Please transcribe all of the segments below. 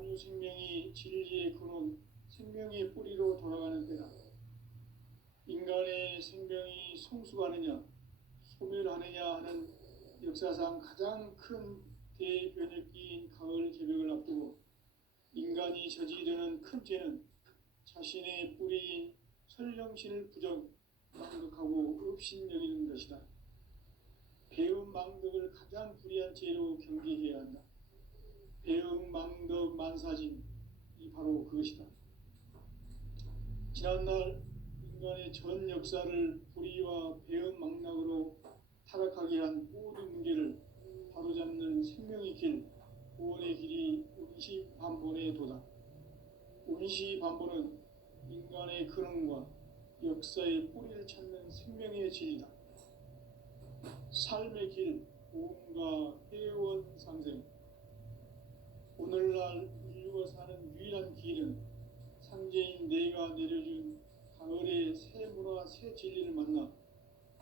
만유 생명이 진리의 근원, 생명의 뿌리로 돌아가는 때다. 인간의 생명이 성숙하느냐 소멸하느냐 하는 역사상 가장 큰 대변혁기인 가을 개벽을 앞두고 인간이 저지르는 큰 죄는 자신의 뿌리인 설령신을 망독하고 업신여기는 것이다. 배음 망덕을 가장 불의한 죄로 경계해야 한다. 배음 망덕 만사진이 바로 그것이다. 지난날 인간의 전 역사를 불의와 배음 망락으로 타락하게 한 모든 문제를 바로잡는 생명의 길, 구원의 길이 운시반본의 도다. 운시반본은 인간의 근원과 역사의 뿌리를 찾는 생명의 진리다. 삶의 길, 보험과 회원 상생. 오늘날 인류가 사는 유일한 길은 상제인 내가 내려준 가을의 새 문화, 새 진리를 만나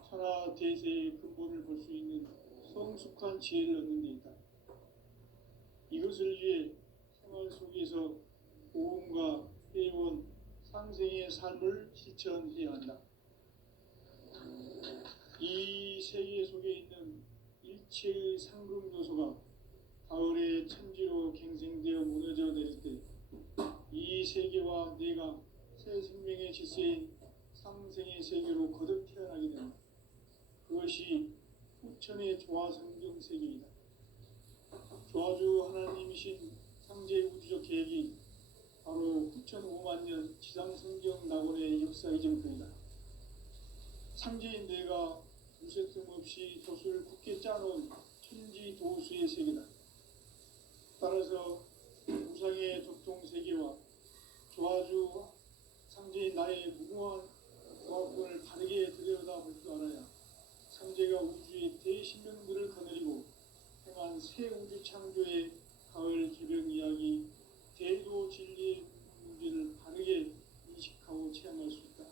천하 대세의 근본을 볼 수 있는 성숙한 지혜를 얻는 데 있다. 이것을 위해 생활 속에서 보험과 회원, 상생의 삶을 실천해야 한다. 이 세계 속에 있는 일체의 상금 요소가 가을의 천지로 갱생되어 무너져 내릴 때 이 세계와 내가 새 생명의 질서인 상생의 세계로 거듭 태어나게 된다. 그것이 후천의 조화성경 세계이다. 조화주 하나님이신 상제 우주적 계획이 바로 후천 5만 년 지상성경 낙원의 역사 이전편이다. 상제인 내가 무쇠 틈 없이 돛을 굳게 짜놓은 천지 도수의 세계다. 따라서 우상의 적종 세계와 조화주 상제인 나의 무모한 조합권을 바르게 들여다볼 줄 알아야 상제가 우주의 대신명들을 거느리고 행한 새 우주 창조의 가을 개벽 이야기, 대도 진리의 문제를 바르게 인식하고 체험할 수 있다.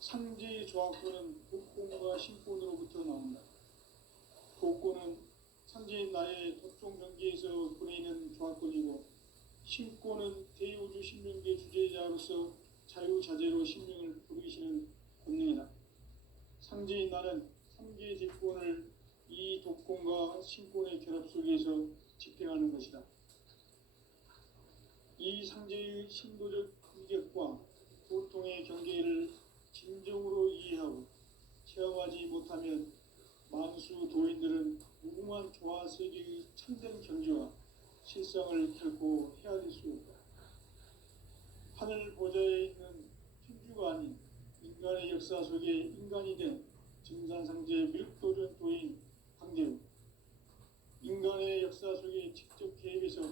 상제의 조합권은 복권과 신권으로부터 나온다. 복권은 상제인 나의 독종 경계에서 보내는 조합권이고, 신권은 대우주 신명계 주제자로서 자유자재로 신명을 부르시는 권능이다. 상제인 나는 3개의 직권을 이 독권과 신권의 결합 속에서 집행하는 것이다. 이 상제의 신도적 위력과 보통의 경계를 진정으로 이해하고 체험하지 못하면 만수 도인들은 무궁한 조화 세계의 참된 경지와 실상을 결코 헤아릴 수 없다. 하늘 보좌에 있는 천주가 아닌 인간의 역사 속에 인간이 된 증산상제 밀도전 도인 황제우, 인간의 역사 속에 직접 개입해서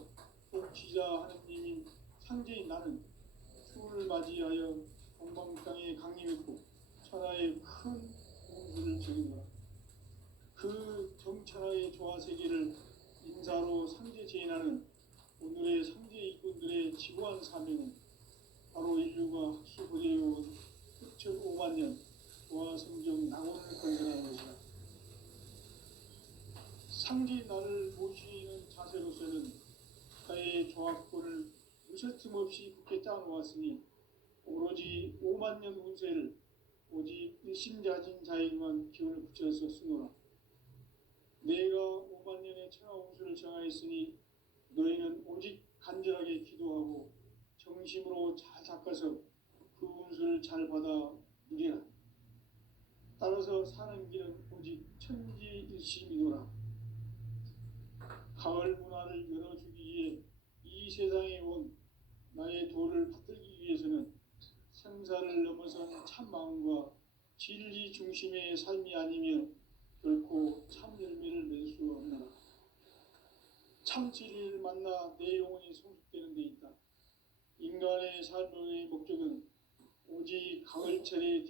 통치자 하느님인 상제인 나는 추운을 맞이하여 동방 땅에 강림했고 천하의 큰 공주를 적이노라. 그 정천하의 조화세계를 인사로 상제 제인하는 오늘의 상제 일꾼들의 지구한 사명은 바로 인류가 학수고대해온 흑천 5만 년 조화성경 낙원을 건설하는 것이다. 상제 나를 모시는 자세로서는 나의 조합권을 무쇠 틈 없이 굳게 짜놓았으니 오로지 5만 년 운세를 오직 일심자진 자에게만 기운을 붙여서 쓰노라. 내가 5만 년의 천하 운수를 정하였으니 너희는 오직 간절하게 기도하고 정심으로 잘 닦아서 그 운수를 잘 받아 누리라. 따라서 사는 길은 오직 천지일심이노라. 가을 문화를 열어주기 위해 이 세상에 온 나의 도를 받들기 위해서는 생사를 넘어선 참마음과 진리 중심의 삶이 아니면 결코 참 열매를 맺을 수 없노라. 참 진리를 만나 내 영혼이 성숙되는 데 있다. 인간의 삶의 목적은 오직 가을철의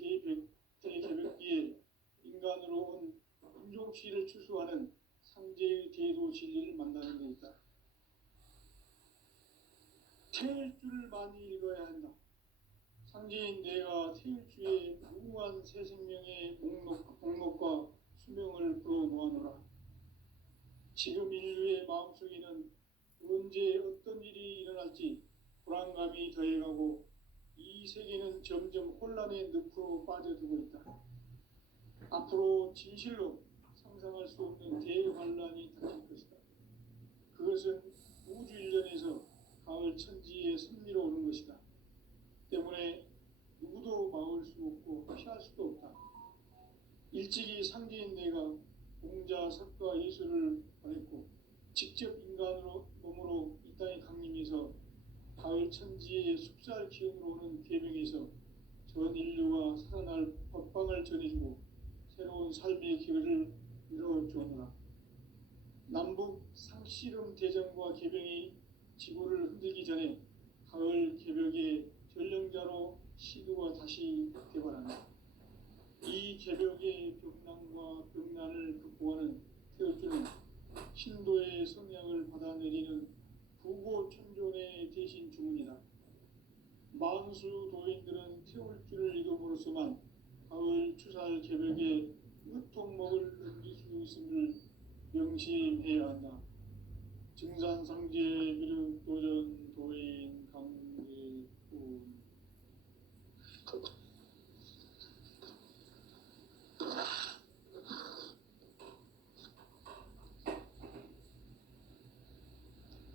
대개벽기에 인간으로 온 인종시를 추수하는 상제의 대도 진리를 만나는 데 있다. 태일주를 많이 읽어야 한다. 상제인 내가 태일주의 무궁한 새 생명의 목록과 수명을 불어놓아노라. 지금 인류의 마음속에는 언제 어떤 일이 일어날지 불안감이 더해가고 이 세계는 점점 혼란의 늪으로 빠져들고 있다. 앞으로 진실로 상상할 수 없는 대환란이 닥칠 것이다. 그것은 우주 일련에서 가을 천지의 섭리로 오는 것이다. 때문에 누구도 막을 수 없고 피할 수도 없다. 일찍이 상제인 내가 공자, 석가, 예수를 보냈고 직접 인간으로 몸으로 이 땅에 강림해서 가을 천지의 숲살 기운으로 오는 계명에서 전 인류와 살아날 법방을 전해주고 새로운 삶의 기회를 이루어주오노라. 남북 상씨름 대전과 계병이 지구를 흔들기 전에 가을 개벽의 전령자로 시두가 다시 개발한다. 이 개벽의 벽난과 벽난을 극복하는 태어주는 신도의 성향을 받아내리는 부고천존의 대신 주문이다. 만수 도인들은 태울 줄을 이름으로서만 가을 추살 개벽에 으통목을 넘길 수 있음을 명심해야 한다. 증산상제 미륵 도전 도인 강제군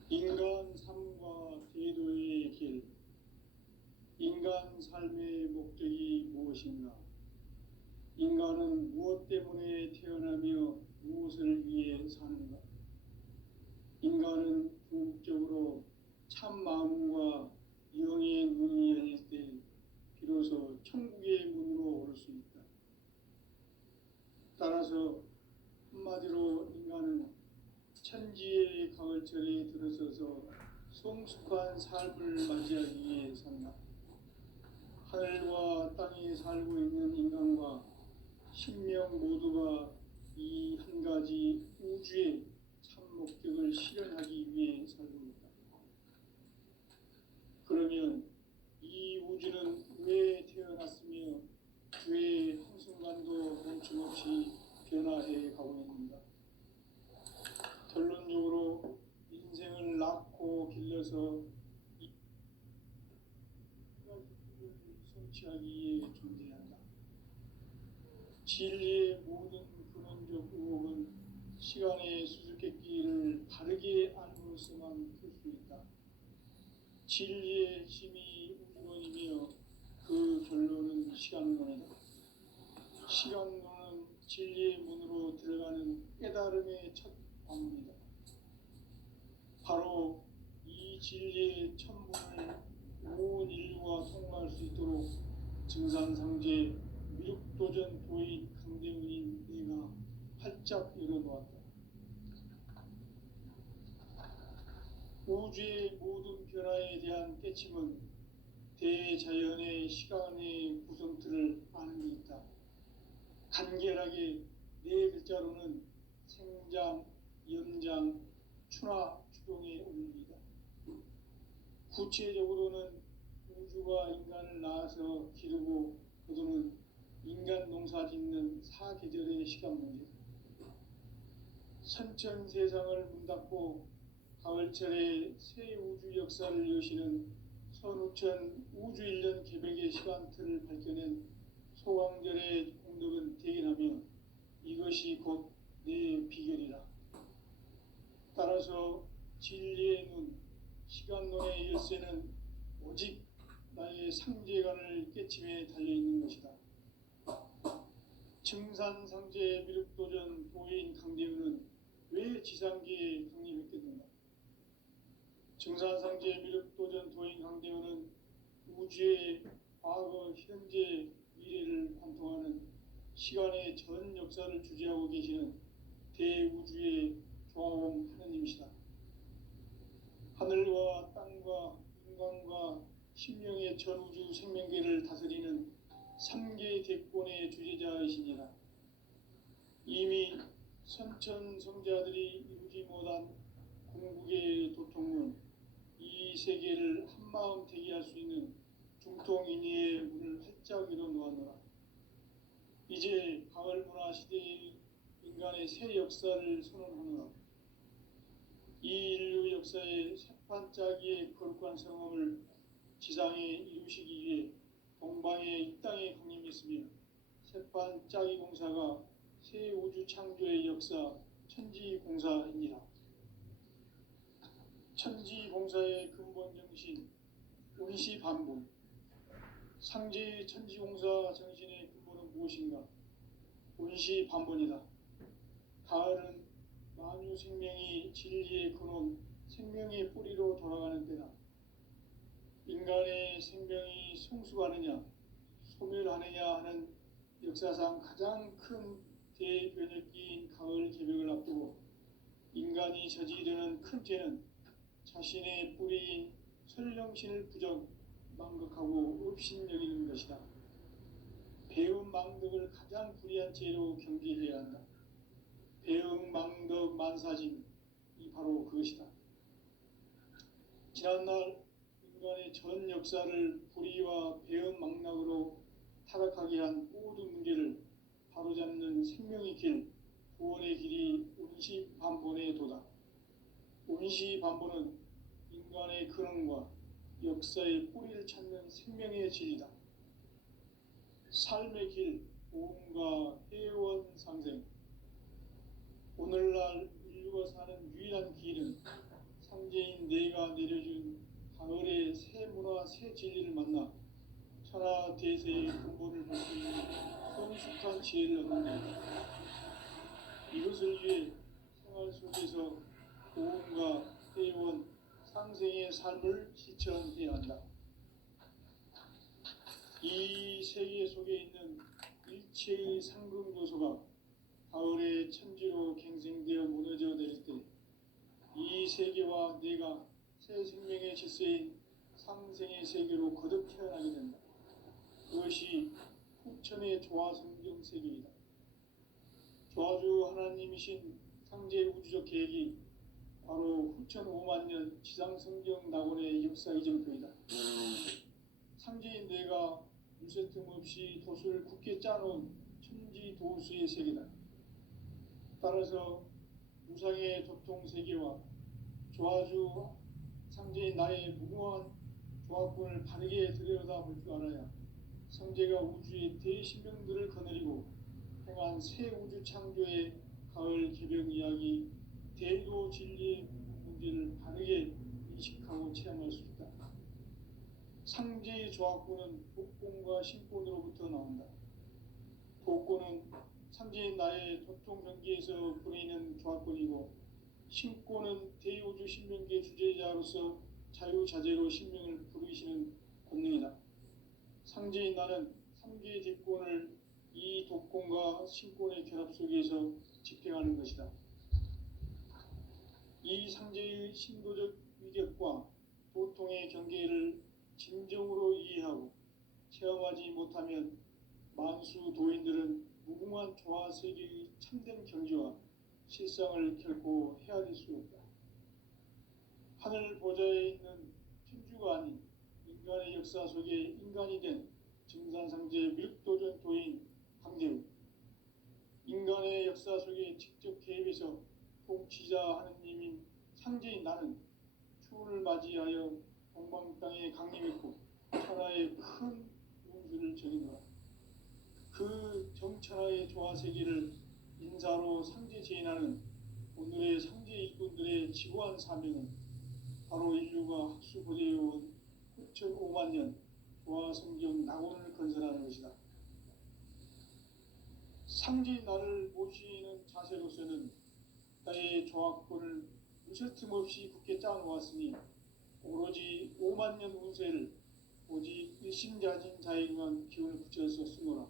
인간 삶과 제도의 길. 인간 삶의 목적이 무엇인가? 인간은 무엇 때문에 태어나며 무엇을 위해 사는가? 인간은 궁극적으로 참 마음과 영의 문이 열릴 때 비로소 천국의 문으로 오를 수 있다. 따라서 한마디로 인간은 천지의 가을철에 들어서서 성숙한 삶을 맞이하기 위해 산다. 하늘과 땅에 살고 있는 인간과 신명 모두가 이 한 가지 우주의 참 목적을 실현하기 위해 살고 있다. 그러면 이 우주는 왜 태어났으며 왜 한순간도 멈춤없이 변화해 가고 있는가? 결론적으로 인생을 낳고 길러서 이 성취하기 위해 존재한다. 진리의 모든 근원적 의혹은 시간의 수수께끼를 바르게 알므로서만 풀 수 있다. 진리의 핵심이 우주론이며 그 결론은 시간론이다. 시간론은 진리의 문으로 들어가는 깨달음의 첫 방문이다. 바로 이 진리의 천문을 온 인류가 통과할 수 있도록 증산상제 미륵도전 도인 강대문인 내가 활짝 열어놓았다. 우주의 모든 변화에 대한 깨침은 대자연의 시간의 구성틀을 아는 데 있다. 간결하게 네 글자로는 생장, 연장, 추나 추동의 원리이다. 구체적으로는 우주가 인간을 낳아서 기르고 거두는 인간 농사 짓는 사계절의 시간 문제. 선천 세상을 문닫고 가을철에 새 우주 역사를 여시는 선우천 우주일년 개벽의 시간틀을 밝혀낸 소강절의 공덕은 대견하며 이것이 곧 내 비결이라. 따라서 진리의 눈, 시간론의 열쇠는 오직 나의 상제관을 깨침에 달려있는 것이다. 증산상제 미륵도전 도인 강대우는 왜 지상계에 강림했겠는가? 증산상제 미륵도전 도인 강대우는 우주의 과거, 현재, 미래를 관통하는 시간의 전 역사를 주재하고 계시는 대우주의 조화범 하느님이시다. 하늘과 땅과 인간과 신명의 전우주 생명계를 다스리는 3개 대권의 주재자이시니라. 이미 선천성자들이 이루지 못한 궁극의 도통문, 이 세계를 한마음 대기할 수 있는 중통인의의 문을 활짝 열어놓았노라. 이제 가을 문화 시대의 인간의 새 역사를 선언하노라. 이 인류 역사의 새판짜기의 거룩한 성험을 지상에 이루시기 위해 동방의 이 땅에 강림했으며 새판짜기 공사가 새 우주 창조의 역사 천지공사입니다. 천지공사의 근본 정신 운시반본. 상제의 천지공사 정신의 근본은 무엇인가? 운시반본이다. 가을은 만유 생명이 진리의 근원, 생명의 뿌리로 돌아가는 때다. 인간의 생명이 성숙하느냐, 소멸하느냐 하는 역사상 가장 큰 대변혁기인 가을 개벽을 앞두고 인간이 저지르는 큰 죄는 자신의 뿌리인 설령신을 망각하고 업신여기는 것이다. 배음 망덕을 가장 불의한 죄로 경계해야 한다. 배음 망덕 만사짐이 바로 그것이다. 지난날 인간의 전 역사를 불의와 배음 망락으로 타락하게 한 모든 문제를 바로잡는 생명의 길, 구원의 길이 운시반본의 도다. 운시반본은 인간의 근원과 역사의 뿌리를 찾는 생명의 진리다. 삶의 길, 보험과 회원 상생. 오늘날 인류가 사는 유일한 길은 상제인 내가 내려준 가을의 새 문화, 새 진리를 만나 천하 대세의 근본을 볼 수 있는 성숙한 지혜를 얻는 것이다. 이것을 위해 생활 속에서 보험과 회원, 상생의 삶을 실천해야 한다. 이 세계 속에 있는 일체의 상금 요소가 가을의 천지로 갱생되어 무너져 내릴 때 이 세계와 내가 새 생명의 질서인 상생의 세계로 거듭 태어나게 된다. 그것이 후천의 조화성경 세계이다. 조화주 하나님이신 상제 우주적 계획이 바로 후천 5만 년 지상성경 낙원의 역사 이전표이다. 상제인 내가 유세 틈 없이 도수를 굳게 짜놓은 천지도수의 세계다. 따라서 무상의 도통세계와 조화주 상제인 나의 무궁한 조합군을 바르게 들여다볼 줄 알아야 상제가 우주의 대신명들을 거느리고 행한 새 우주 창조의 가을 개벽 이야기 대도 진리의 문제를 바르게 인식하고 체험할 수 있다. 상제의 조합군은 복권과 신권으로부터 나온다. 복권은 상제인 나의 도통경계에서 보내는 조합권이고 신권은 대우주 신명계 주제자로서 자유자재로 신명을 부르시는 권능이다. 상제인 나는 3개의 대권을 이 독권과 신권의 결합 속에서 집행하는 것이다. 이 상제의 신도적 위력과 도통의 경계를 진정으로 이해하고 체험하지 못하면 만수 도인들은 무궁한 조화세계의 참된 경지와 실상을 결코 헤아릴 수 없다. 하늘 보좌에 있는 천주가 아닌 인간의 역사 속에 인간이 된 증산상제 밀도전 도인 강대우, 인간의 역사 속에 직접 개입해서 통치자 하느님인 상제인 나는 추운을 맞이하여 동방 땅에 강림했고 천하의 큰 운수를 전이노라. 그 정천하의 조화세계를 인사로 상제 제인하는 오늘의 상제 일꾼들의 지구한 사명은 바로 인류가 학수고대해온 9,5만 년 조화성경 낙원을 건설하는 것이다. 상제인 나를 모시는 자세로서는 나의 조합권을 무쇠틈 없이 굳게 짜놓았으니 오로지 5만 년 운세를 오직 일심자진 자에게만 기운을 붙여서 쓰노라.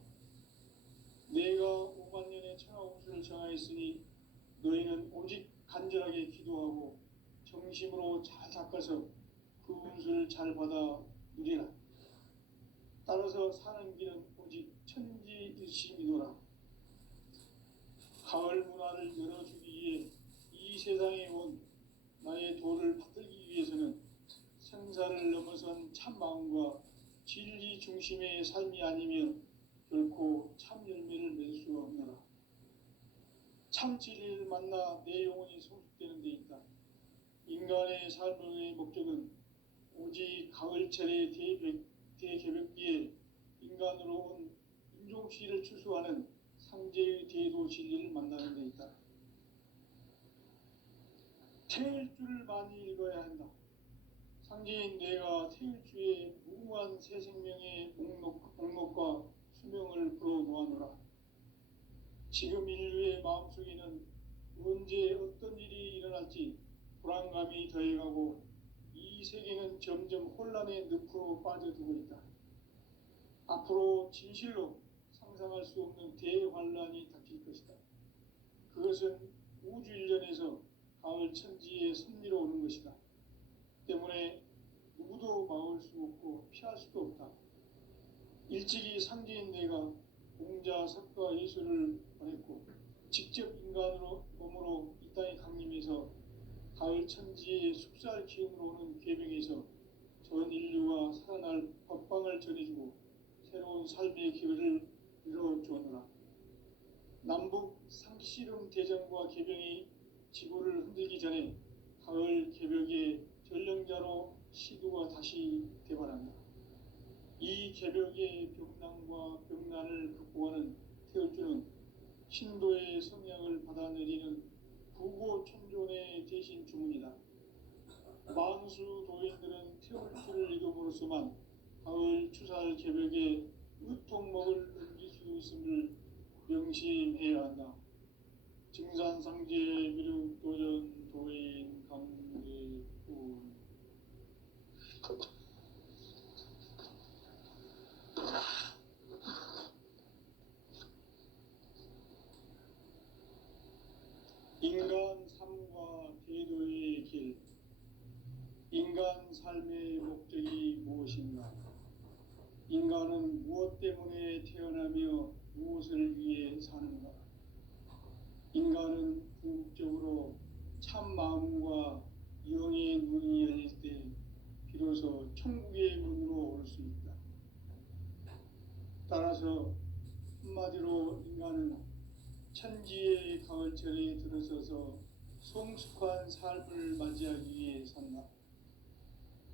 내가 5만 년의 천하 운수를 정하였으니 너희는 오직 간절하게 기도하고 정심으로 잘 닦아서 그 운수를 잘 받아 누리라. 따라서 사는 길은 오직 천지일심이노라. 가을 문화를 열어주기 위해 이 세상에 온 나의 도를 받들기 위해서는 생사를 넘어선 참 마음과 진리 중심의 삶이 아니면 결코 참 열매를 맺을 수가 없노라. 참 진리를 만나 내 영혼이 성숙되는 데 있다. 인간의 삶의 목적은 오직 가을철의 대개벽기에 인간으로 온 인종시를 추수하는 상제의 대도 진리를 만나는 데 있다. 태일주를 많이 읽어야 한다. 상제인 내가 태일주의 무궁한 새 생명의 목록과 수명을 불어놓아노라. 지금 인류의 마음속에는 언제 어떤 일이 일어날지 불안감이 더해가고 이 세계는 점점 혼란의 늪으로 빠져들고 있다. 앞으로 진실로 상상할 수 없는 대환란이 닥칠 것이다. 그것은 우주 일련에서 가을 천지의 섭리로 오는 것이다. 때문에 누구도 막을 수 없고 피할 수도 없다. 일찍이 상제인 내가 공자, 석가, 예수를 보냈고 직접 인간으로 몸으로 이 땅에 강림해서 가을 천지의 숲살 기운으로 오는 계명에서 전 인류와 살아날 법방을 전해주고 새로운 삶의 기회를 이뤄주었노라. 남북 상씨름 대전과 개병이 지구를 흔들기 전에 가을 개벽의 전령자로 시도가 다시 되발한다. 이 개벽의 병난과 병난을 극복하는 태울주는 신도의 성향을 받아내리는 구고천존의 대신 주문이다. 만수 도인들은 태울주를 읽음으로써만 가을 추살 개벽에 의통목을 넘길 수 있음을 명심해야 한다. 증산상제 미륵도전 도인 강대군. 인간 삶과 대도의 길. 인간 삶의 목적이 무엇인가? 인간은 무엇 때문에 태어나며 무엇을 위해 사는가? 인간은 궁극적으로 참 마음과 영의 눈이 열릴 때 비로소 천국의 문으로 올 수 있다. 따라서 한마디로 인간은 천지의 가을철에 들어서서 성숙한 삶을 맞이하기 위해 산다.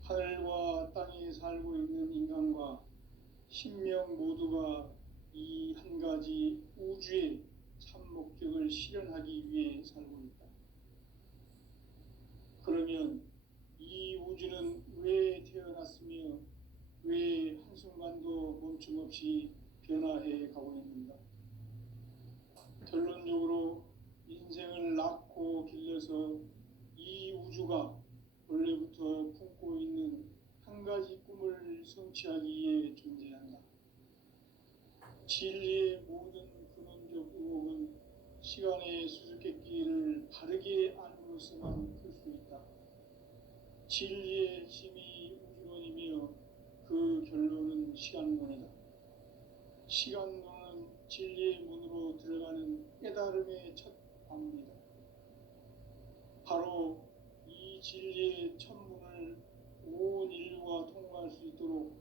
하늘과 땅에 살고 있는 인간과 신명 모두가 이 한 가지 우주의 참 목적을 실현하기 위해 살고 있다. 그러면 이 우주는 왜 태어났으며 왜 한순간도 멈춤 없이 변화해 가고 있는가? 결론적으로 인생을 낳고 길러서 이 우주가 원래부터 품고 있는 한 가지 꿈을 성취하기 위해 존재한다. 진리의 모든 근원적 의혹은 시간의 수수께끼를 바르게 알므로서만 풀 수 있다. 진리의 핵심이 우주론이며 그 결론은 시간론이다. 시간론은 진리의 문으로 들어가는 깨달음의 첫 방문이다. 바로 이 진리의 첫 문을 온 인류가 통과할 수 있도록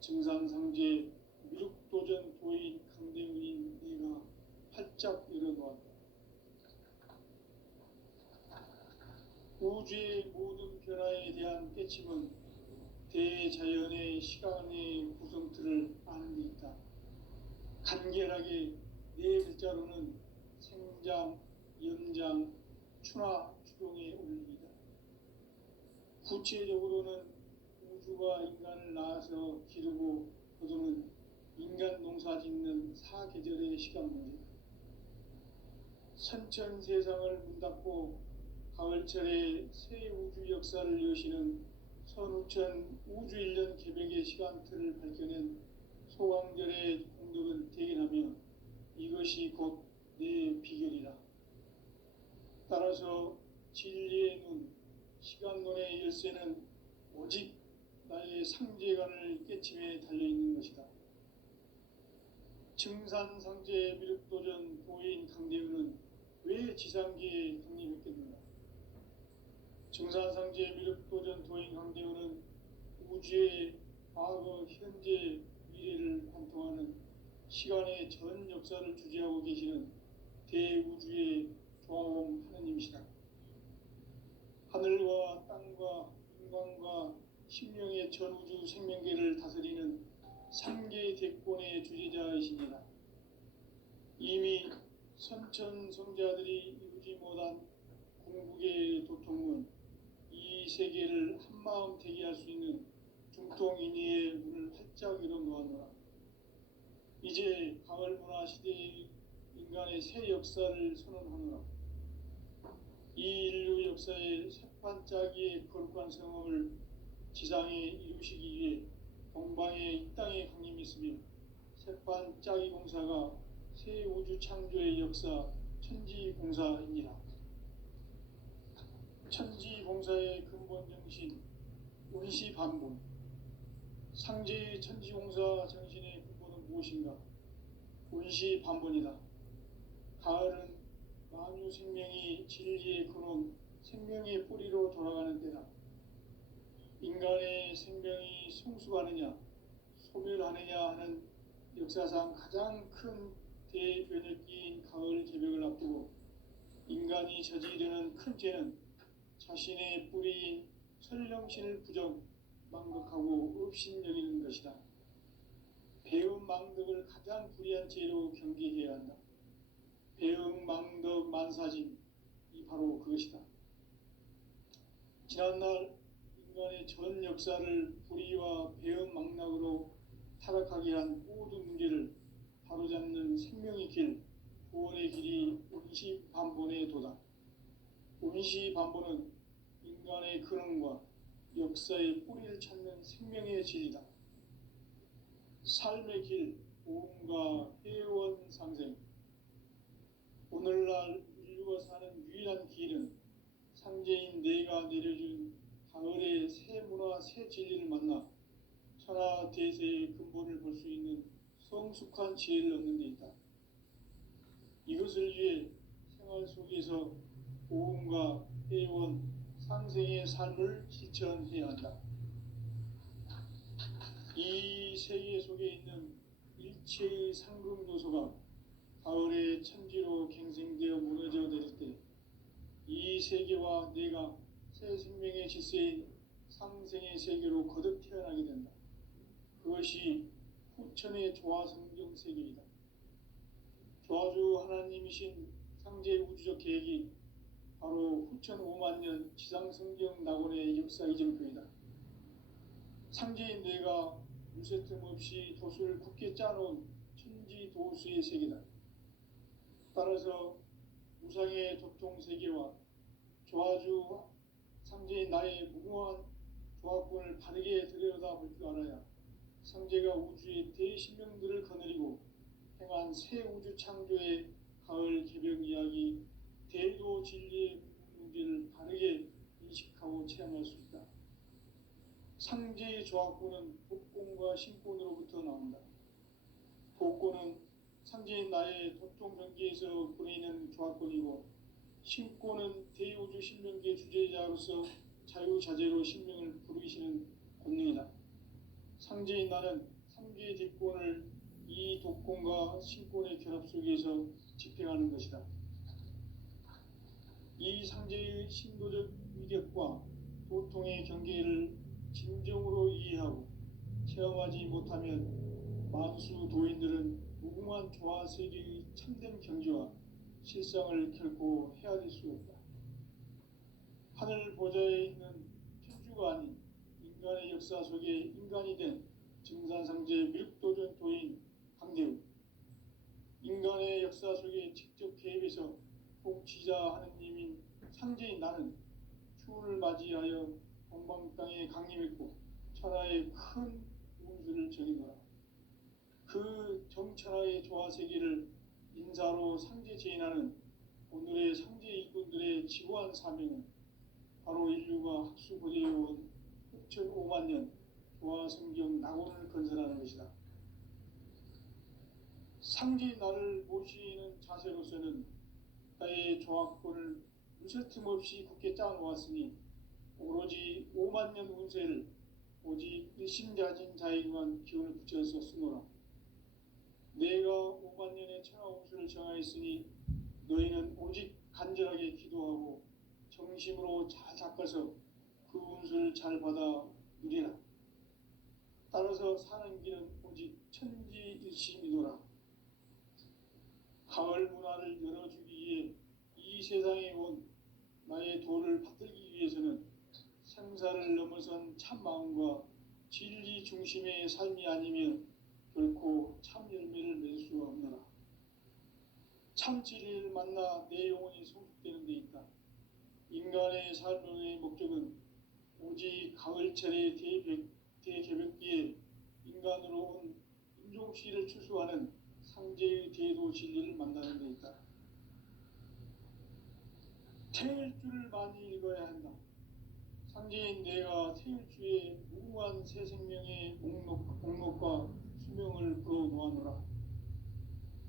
증산상제 미륵도전 도인 강대문인 내가 활짝 열어놓았다. 우주의 모든 변화에 대한 깨침은 대자연의 시간의 구성틀을 아는 데 있다. 간결하게 네 글자로는 생장, 연장, 추나 추동의 원리이다. 구체적으로는 우주가 인간을 낳아서 기르고 거두는 인간 농사 짓는 사계절의 시간 문제다. 선천 세상을 문 닫고 가을철에 새 우주 역사를 여시는 선우천 우주 일년 개벽의 시간틀을 밝혀낸 소강절의 공덕을 대견하며 이것이 곧 내 비결이라. 따라서 진리의 눈, 시간론의 열쇠는 오직 나의 상제관을 깨침에 달려있는 것이다. 증산상제 미륵도전 도인 강대우는 왜 지상계에 강림했겠는가? 증산상제 미륵도전 도인 강대우는 우주의 과거, 현재, 미래를 관통하는 시간의 전 역사를 주재하고 계시는 대우주의 조화음 하느님이시다. 하늘과 땅과 인간과 신명의 전우주 생명계를 다스리는 삼계 대권의 주제자이시니라. 이미 선천성자들이 이루지 못한 궁극의 도통은 이 세계를 한마음 되게 할 수 있는 중통인의의 문을 활짝 열어놓았노라. 이제 가을 문화 시대의 인간의 새 역사를 선언하노라. 이 인류 역사의 새판짜기의 거룩한 성험을 지상에 이루시기 위해 동방의 이 땅에 강림했으며 새판짜기 공사가 새 우주 창조의 역사 천지공사입니다. 천지공사의 근본 정신 운시반본. 상제의 천지공사 정신의 근본은 무엇인가? 운시반본이다. 가을은 만유 생명이 진리의 근원, 생명의 뿌리로 돌아가는 때다. 인간의 생명이 성숙하느냐, 소멸하느냐 하는 역사상 가장 큰 대변혁기인 가을 개벽을 앞두고 인간이 저지르는 큰 죄는 자신의 뿌리인 설령신을 부정, 망덕하고 업신여기는 것이다. 배음 망덕을 가장 불의한 죄로 경계해야 한다. 배음 망덕 만사짐이 바로 그것이다. 지난날 인간의 전 역사를 불의와 배음 망락으로 타락하게 한 모든 문제를 바로잡는 생명의 길, 구원의 길이 운시반본의 도다. 운시반본은 인간의 근원과 역사의 뿌리를 찾는 생명의 진리다. 삶의 길, 보험과 회원 상생. 오늘날 인류가 사는 유일한 길은 상제인 내가 내려준 가을의 새 문화, 새 진리를 만나 천하 대세의 근본을 볼 수 있는 성숙한 지혜를 얻는 데 있다. 이것을 위해 생활 속에서 보험과 회원, 상생의 삶을 실천해야 한다. 이 세계 속에 있는 일체의 상금 요소가 가을의 천지로 갱생되어 무너져 내릴 때 이 세계와 내가 새 생명의 질서인 상생의 세계로 거듭 태어나게 된다. 그것이 후천의 조화성경 세계이다. 조화주 하나님이신 상제 우주적 계획이 바로 후천 5만 년 지상성경 낙원의 역사 이전표이다. 상제인 내가 유세 틈 없이 도수를 굳게 짜놓은 천지도수의 세계다. 따라서 무상의 도통세계와 조화주 상제인 나의 무궁한 조화권을 바르게 들여다볼 줄 알아야 상제가 우주의 대신명들을 거느리고 행한 새 우주 창조의 가을 개벽 이야기, 대도 진리의 문제를 바르게 인식하고 체험할 수 있다. 상제의 조화권은 복권과 신권으로부터 나온다. 복권은 상제인 나의 도통 경계에서 보내는 조화권이고, 신권은 대우주 신명계 주제자로서 자유자재로 신명을 부르시는 권능이다. 상제인 나는 상계의 대권을 이 독권과 신권의 결합 속에서 집행하는 것이다. 이 상제의 신도적 위력과 도통의 경계를 진정으로 이해하고 체험하지 못하면 만수 도인들은 무궁한 조화 세계의 참된 경지와 실상을 결코 헤아릴 수 없다. 하늘 보좌에 있는 천주가 아닌 인간의 역사 속에 인간이 된 증산상제 밀도전 도인 강대우, 인간의 역사 속에 직접 개입해서 복지자 하느님인 상제인 나는 추운을 맞이하여 동방 땅에 강림했고 천하의 큰 운수를 정의노라. 그 정천하의 조화세계를 인사로 상제 제인하는 오늘의 상제 일꾼들의 지고한 사명은 바로 인류가 학수고대해온 6,5만 년 조화성경 낙원을 건설하는 것이다. 상제 나를 모시는 자세로서는 나의 조화권을 무쇠 틈 없이 굳게 짜놓았으니 오로지 5만 년 운세를 오직 일심자진 자에게만 기운을 붙여서 쓰노라. 내가 5만 년의 천하 운수를 정하였으니 너희는 오직 간절하게 기도하고 정심으로 잘 닦아서 그 운수를 잘 받아 누리라. 따라서 사는 길은 오직 천지일심이노라. 가을 문화를 열어주기 위해 이 세상에 온 나의 도를 받들기 위해서는 생사를 넘어선 참 마음과 진리 중심의 삶이 아니면 결코 참 열매를 맺을 수가 없노라. 참 진리를 만나 내 영혼이 성숙되는 데 있다. 인간의 삶의 목적은 오직 가을철의 대개벽기에 인간으로 온 인종시를 추수하는 상제의 대도 진리를 만나는 데 있다. 태일주를 많이 읽어야 한다. 상제인 내가 태일주의 무궁한 새 생명의 목록과 수명을 풀어놓았노라.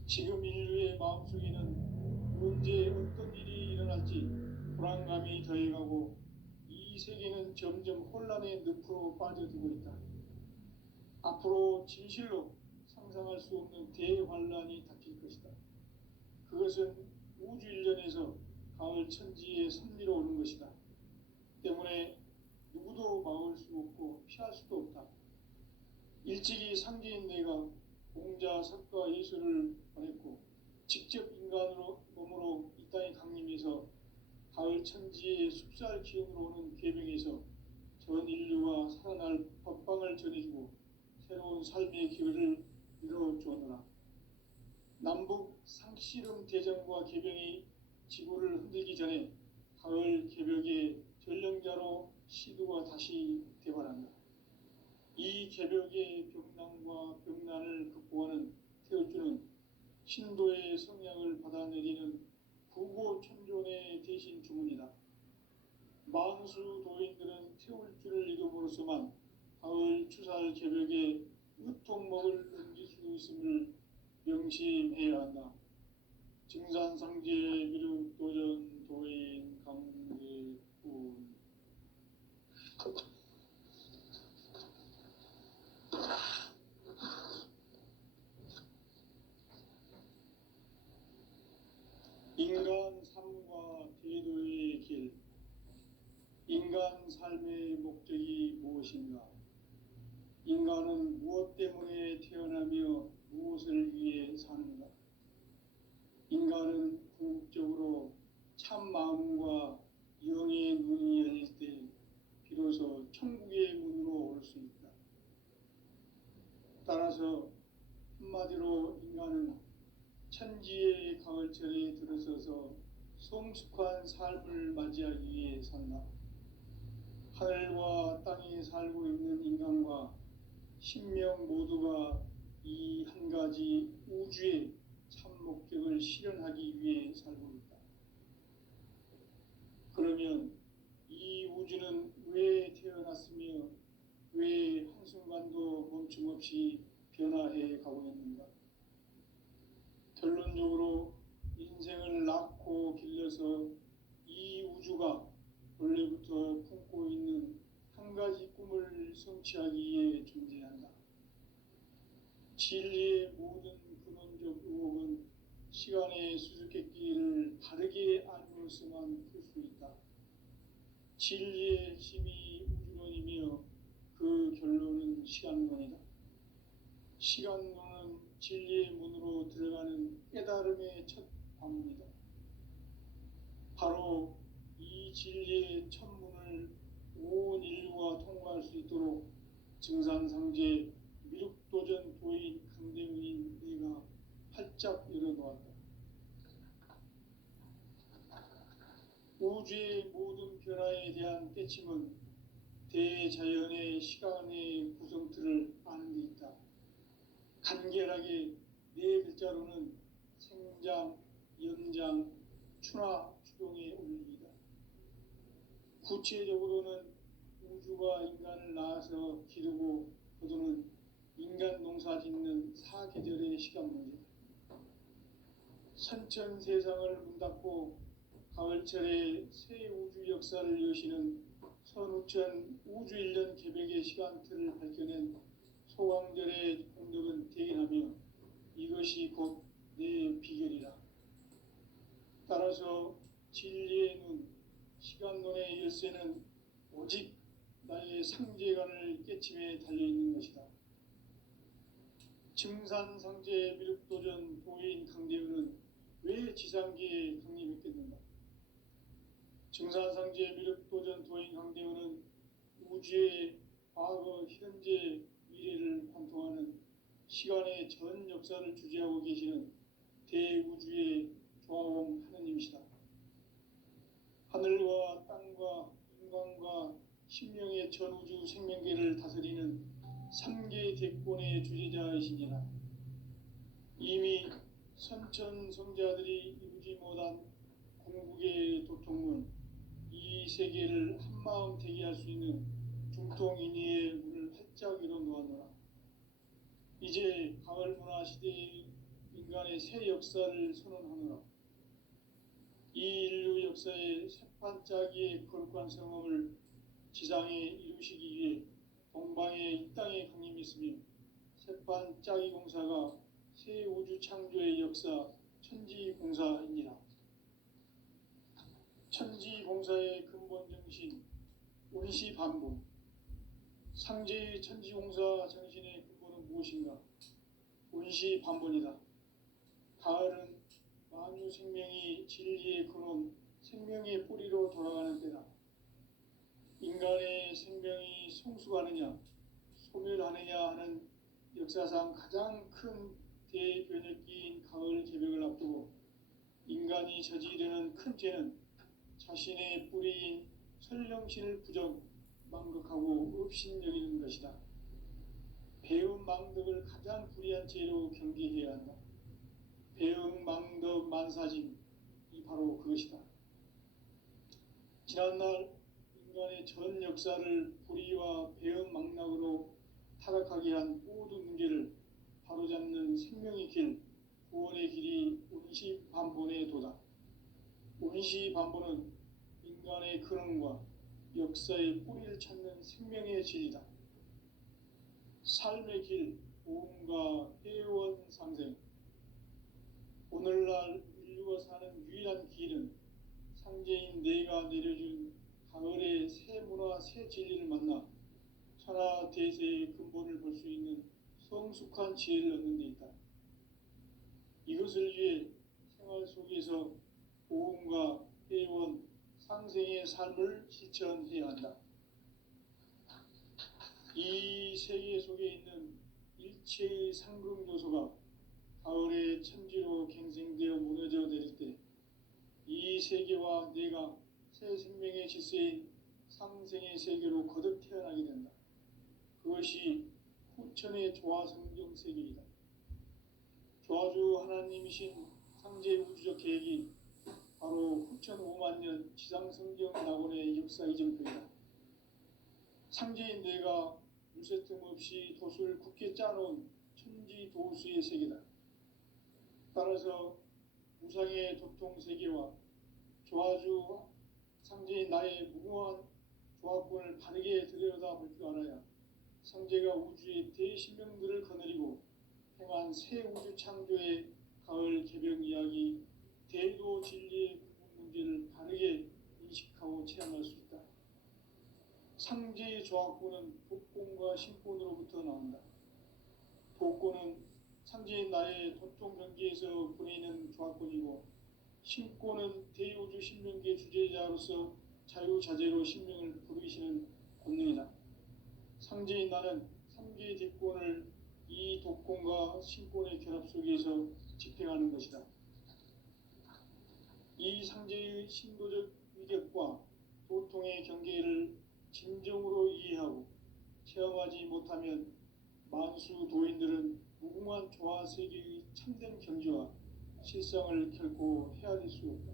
지금 인류의 마음속에는 언제 어떤 일이 일어날지 불안감이 더해가고 이 세계는 점점 혼란의 늪으로 빠져들고 있다. 앞으로 진실로 상상할 수 없는 대환란이 닥칠 것이다. 그것은 우주 일련에서 가을 천지의 섭리로 오는 것이다. 때문에 누구도 막을 수 없고 피할 수도 없다. 일찍이 상제인 내가 공자, 석가, 예수를 보냈고 직접 인간으로 몸으로 이 땅에 강림해서 가을 천지의 숲살 기운으로 오는 계명에서 전 인류와 살아날 법방을 전해주고 새로운 삶의 기회를 이뤄주었노라. 남북 상씨름 대전과 개병이 지구를 흔들기 전에 가을 개벽의 전령자로 시두가 다시 대발한다. 이 개벽의 병난과 병난을 극복하는 태울주는 신도의 성향을 받아내리는 부고천존의 대신 주문이다. 만수 도인들은 태울주를 이름으로서만 가을 추살 개벽에 으통먹을 넘길 수 있음을 명심해야 한다. 증산상제 미륵도전 도인 강대군. 인간 삶과 대도의 길. 인간 삶의 목적이 무엇인가? 인간은 무엇 때문에 태어나며 무엇을 위해 사는가? 인간은 궁극적으로 참 마음과 영의 눈이 열릴 때 비로소 천국의 문으로 올 수 있다. 따라서 한마디로 인간은 천지의 가을철에 들어서서 성숙한 삶을 맞이하기 위해 산다. 하늘과 땅에 살고 있는 인간과 신명 모두가 이 한 가지 우주의 참 목적을 실현하기 위해 살고 있다. 그러면 이 우주는 왜 태어났으며 왜 한순간도 멈춤없이 변화해 가고 있는가? 결론적으로 인생을 낳고 길러서 이 우주가 원래부터 품고 있는 한 가지 꿈을 성취하기 위해 존재한다. 진리의 모든 근원적 의혹은 시간의 수수께끼를 바르게 알므로서만 풀 수 있다. 진리의 핵심이 우주론이며 그 결론은 시간론이다. 시간론은 진리의 문으로 들어가는 깨달음의 첫 관문이다. 바로 이 진리의 첫 문을 온 인류가 통과할 수 있도록 증산상제 미륵도전 도인 강대문인 내가 활짝 열어놓았다. 우주의 모든 변화에 대한 깨침은 대자연의 시간의 구성틀을 아는 데 있다. 간결하게 네 글자로는 생장, 연장, 추나 추동의 원리이다. 구체적으로는 우주가 인간을 낳아서 기르고 거두는 인간 농사 짓는 사계절의 시간 문제다. 선천 세상을 문닫고 가을철에 새 우주 역사를 여시는 선우천 우주 일년 개벽의 시간틀을 밝혀낸 소강절의 공덕은 대견하며 이것이 곧 내 비결이라. 따라서 진리의 눈, 시간론의 열쇠는 오직 나의 상제관을 깨침에 달려있는 것이다. 증산상제 미륵도전 도인 강대우는 왜 지상계에 강림했겠는가? 증산상제 미륵도전 도인 강대우는 우주의 과거, 현재, 미래를 관통하는 시간의 전 역사를 주재하고 계시는 대우주의 조화원 하느님이시다. 하늘과 땅과 인간과 신명의 전우주 생명계를 다스리는 3개 대권의 주재자이시니라. 이미 선천성자들이 이루지 못한 궁극의 도통문, 이 세계를 한마음 되게 할 수 있는 중통인의의 문을 활짝 열어 놓았노라. 이제 가을 문화 시대의 인간의 새 역사를 선언하노라. 이 인류 역사의 새판짜기의 거룩한 성험을 지상에 이루시기 위해 동방의 이 땅에 강림했으며 새판짜기 공사가 새 우주 창조의 역사 천지공사이니라. 천지공사의 근본 정신 운시반본. 상제의 천지공사 정신의 근본은 무엇인가? 운시반본이다. 가을은 만유 생명이 진리의 근원, 생명의 뿌리로 돌아가는 때다. 인간의 생명이 성숙하느냐, 소멸하느냐 하는 역사상 가장 큰 대변혁기인 가을 개벽을 앞두고 인간이 저지르는 큰 죄는 자신의 뿌리인 설령신을 부정, 망극하고 업신여기는 것이다. 배움 망덕을 가장 불의한 죄로 경계해야 한다. 배움 망덕 만사짐이 바로 그것이다. 지난날 인간의 전 역사를 불의와 배움 망락으로 타락하게 한 모든 문제를 바로잡는 생명의 길, 구원의 길이 운시반본의 도다. 운시반본은 인간의 근원과 역사의 뿌리를 찾는 생명의 진리다. 삶의 길, 보험과 회원 상생. 오늘날 인류가 사는 유일한 길은 상제인 내가 내려준 가을의 새 문화, 새 진리를 만나 천하 대세의 근본을 볼 수 있는 성숙한 지혜를 얻는 데 있다. 이것을 위해 생활 속에서 보험과 회원, 상생의 삶을 실천해야 한다. 이 세계 속에 있는 일체의 상금 요소가 가을의 천지로 갱생되어 무너져 내릴 때 이 세계와 내가 새 생명의 질서인 상생의 세계로 거듭 태어나게 된다. 그것이 후천의 조화성경 세계이다. 조화주 하나님이신 상제 우주적 계획이 바로 후천 5만 년 지상성경 낙원의 역사 이정표이다. 상제인 내가 물새틈 없이 도수를 굳게 짜놓은 천지도수의 세계다. 따라서 무상의 도통세계와 조화주 상제인 나의 무궁한 조합권을 바르게 들여다볼 줄 알아야 상제가 우주의 대신명들을 거느리고 행한 새 우주 창조의 가을 개벽 이야기, 대도 진리의 구분 문제를 바르게 인식하고 체험할 수 있다. 상제의 조합권은 독권과 신권으로부터 나온다. 독권은 상제인 나의 도통 경계에서 보내는 조합권이고, 신권은 대우주 신명계 주제자로서 자유자재로 신명을 부르시는 권능이다. 상제인 나는 3개의 대권을 이 독권과 신권의 결합 속에서 집행하는 것이다. 이 상제의 신도적 위력과 도통의 경계를 진정으로 이해하고 체험하지 못하면 만수 도인들은 무궁한 조화 세계의 참된 경지와 실상을 결코 헤아릴 수 없다.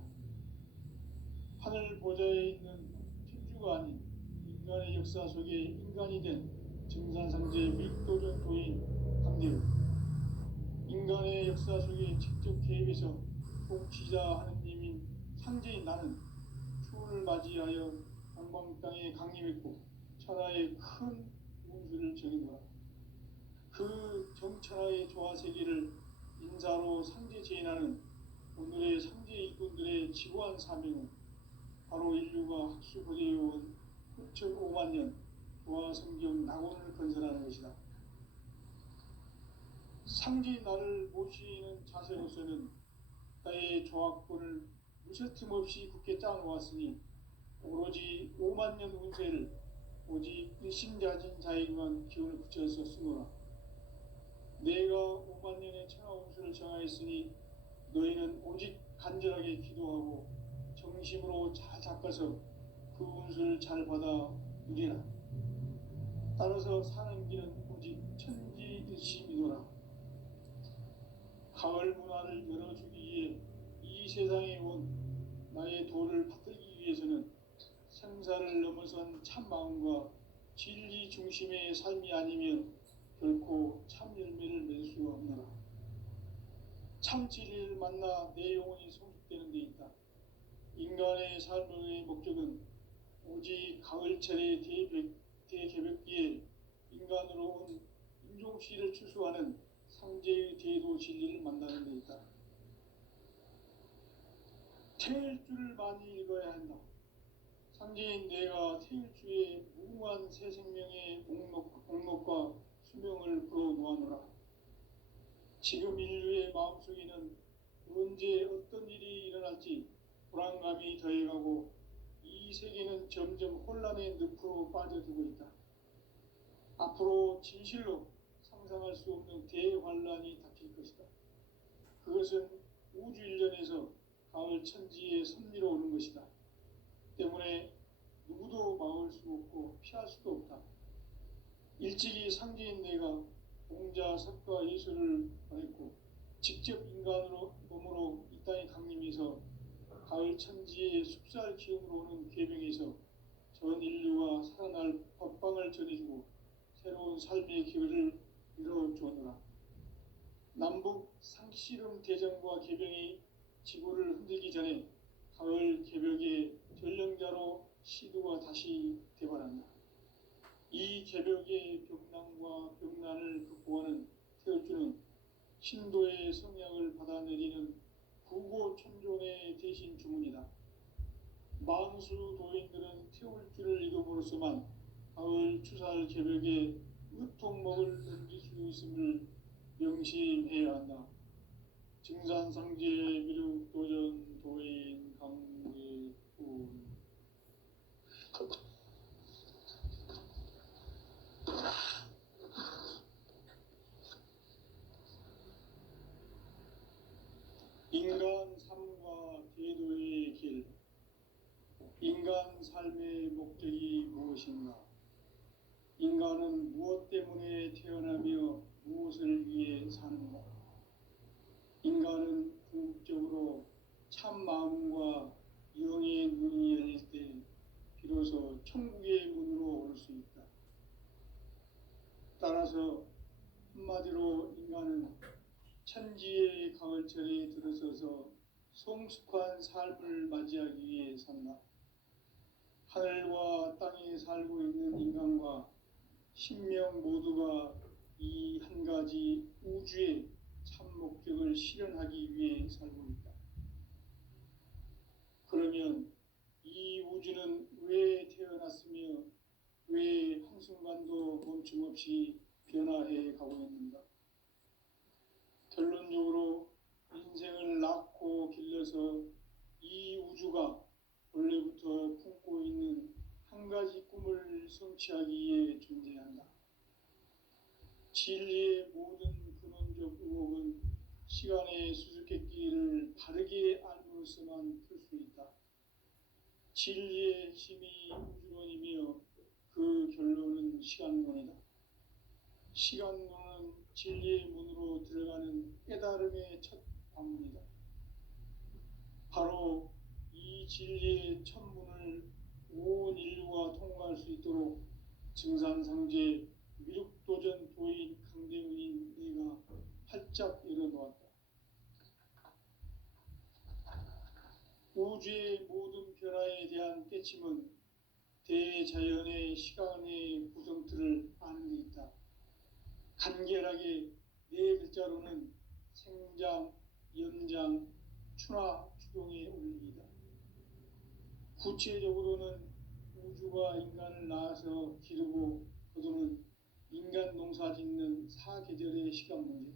하늘 보좌에 있는 천주가 아닌 인간의 역사 속에 인간이 된 증산상제 밀도전 도인 강대우. 인간의 역사 속에 직접 개입해서 통치자 하느님인 상제인 나는 추운을 맞이하여 동방 땅에 강림했고 천하의 큰 운수를 정해놓아 그 정천하의 조화 세계를 인사로 상제 제인하는 오늘의 상제 일꾼들의 지고한 사명은 바로 인류가 학수고대해온 6.5만 년 부화 성경 낙원을 건설하는 것이다. 상지 나를 모시는 자세로서는 나의 조합권을 무쇠틈 없이 굳게 짜놓았으니 오로지 5만 년 운세를 오직 일심자진 자에게만 기운을 붙여서 쓰노라. 내가 5만 년의 천하 운수를 정하였으니 너희는 오직 간절하게 기도하고 정심으로 잘 닦아서 그 운수를 잘 받아 누리라. 따라서 사는 길은 오직 천지일심이노라. 가을 문화를 열어주기 위해 이 세상에 온 나의 도를 받들기 위해서는 생사를 넘어선 참 마음과 진리 중심의 삶이 아니면 결코 참 열매를 맺을 수가 없노라. 참 진리를 만나 내 영혼이 성숙되는 데 있다. 인간의 삶의 목적은 오직 가을철의 대개벽기에 인간으로 온 인종씨를 추수하는 상제의 대도 진리를 만나는 데 있다. 태일주를 많이 읽어야 한다. 상제인 내가 태일주의 무궁한 새 생명의 목록과 수명을 불어놓아노라. 지금 인류의 마음속에는 언제 어떤 일이 일어날지 불안감이 더해가고 이 세계는 점점 혼란의 늪으로 빠져들고 있다. 앞으로 진실로 상상할 수 없는 대환란이 닥칠 것이다. 그것은 우주 일련에서 가을 천지에 선미로 오는 것이다. 때문에 누구도 막을 수 없고 피할 수도 없다. 일찍이 상제인 내가 공자, 석가, 예수를 보냈고 직접 인간으로 몸으로 이 땅에 강림해서 가을 천지의 숲살 기운으로 오는 계명에서 전 인류와 살아날 법방을 전해주고 새로운 삶의 기회를 이뤄주었노라. 남북 상씨름 대전과 개병이 지구를 흔들기 전에 가을 개벽의 전령자로 시두가 다시 되발한다. 이 개벽의 병난과 병난을 극복하는 태울주는 신도의 성약을 받아내리는 구고천존의 대신 주문이다. 만수 도인들은 태울주를 읽음으로써만 가을 추살 개벽에 으통목을 넘길 수 있음을 명심해야 한다. 증산상제 미륵도전 도인 강계훈. 인간 삶과 대도의 길. 인간 삶의 목적이 무엇인가? 인간은 무엇 때문에 태어나며 무엇을 위해 사는가? 인간은 궁극적으로 참 마음과 영의 문이 열릴 때 비로소 천국의 문으로 오를 수 있다. 따라서 한마디로 인간은 천지의 가을철에 들어서서 성숙한 삶을 맞이하기 위해 산다. 하늘과 땅에 살고 있는 인간과 신명 모두가 이 한 가지 우주의 참 목적을 실현하기 위해 살고 있다. 그러면 이 우주는 왜 태어났으며 왜 한순간도 멈춤 없이 변화해 가고 있는가? 결론적으로 인생을 낳고 길러서 이 우주가 원래부터 품고 있는 한 가지 꿈을 성취하기 위해 존재한다. 진리의 모든 근원적 의혹은 시간의 수수께끼를 바르게 알므로써만 풀 수 있다. 진리의 핵심이 우주론이며 그 결론은 시간론이다. 시간론은 진리의 문으로 들어가는 깨달음의 첫 방문이다. 바로 이 진리의 첫 문을 온 인류가 통과할 수 있도록 증산상제 미륵도전 도인 강대훈인 내가 활짝 열어놓았다. 우주의 모든 변화에 대한 깨침은 대자연의 시간의 구성틀을 아는 데 있다. 간결하게 네 글자로는 생장, 연장, 추나 추동의 원리이다. 구체적으로는 우주가 인간을 낳아서 기르고 거두는 인간 농사 짓는 사계절의 시간 문제,